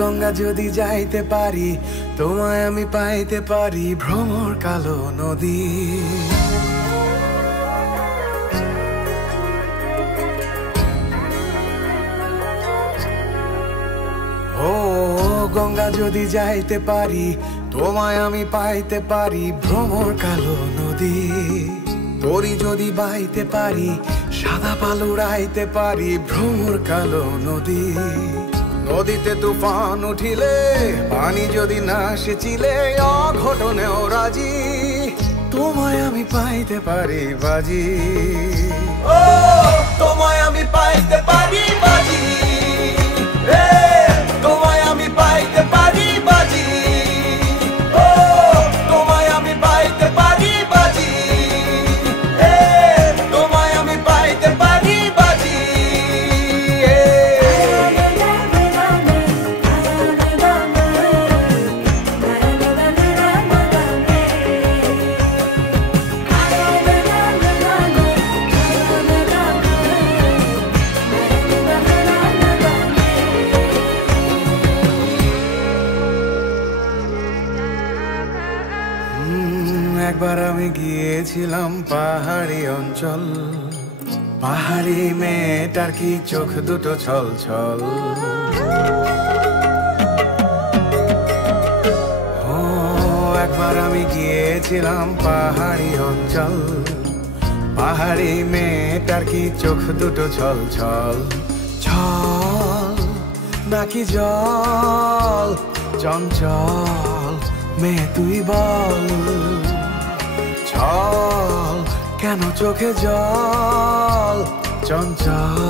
গঙ্গা যদি যাইতে পারি, তোমায় আমি পাইতে পারি ভ্রমর কালো নদী। ও গঙ্গা যদি যাইতে পারি, তোমায় আমি পাইতে পারি ভ্রমর কালো নদী। তরি যদি বাইতে পারি, সাদা পাল উড়াইতে পারি ভ্রমর কালো নদী। নদীতে তুফান উঠিলে, পানি যদি না সেচিলে, অঘটনেও রাজি তোমায় আমি পাইতে পারি বাজি। ও তোমায় আমি পাইতে পারি বাজি, তোমায় আমি পাইতে পারি বাজি। ও তোমায় আমি পাইতে পারি বাজি, তোমায় আমি পাইতে পারি বাজি। একবার আমি গিয়েছিলাম পাহাড়ি অঞ্চল, পাহাড়ি মেয়েটার কি চোখ দুটো ছল ছল। ও একবার আমি গিয়েছিলাম পাহাড়ি অঞ্চল, পাহাড়ি মেয়েটার কি চোখ দুটো ছল ছল। ছল নাকি জল, চঞ্চল মেয়ে তুই বল। ছল কেন চোখে জল, চঞ্চল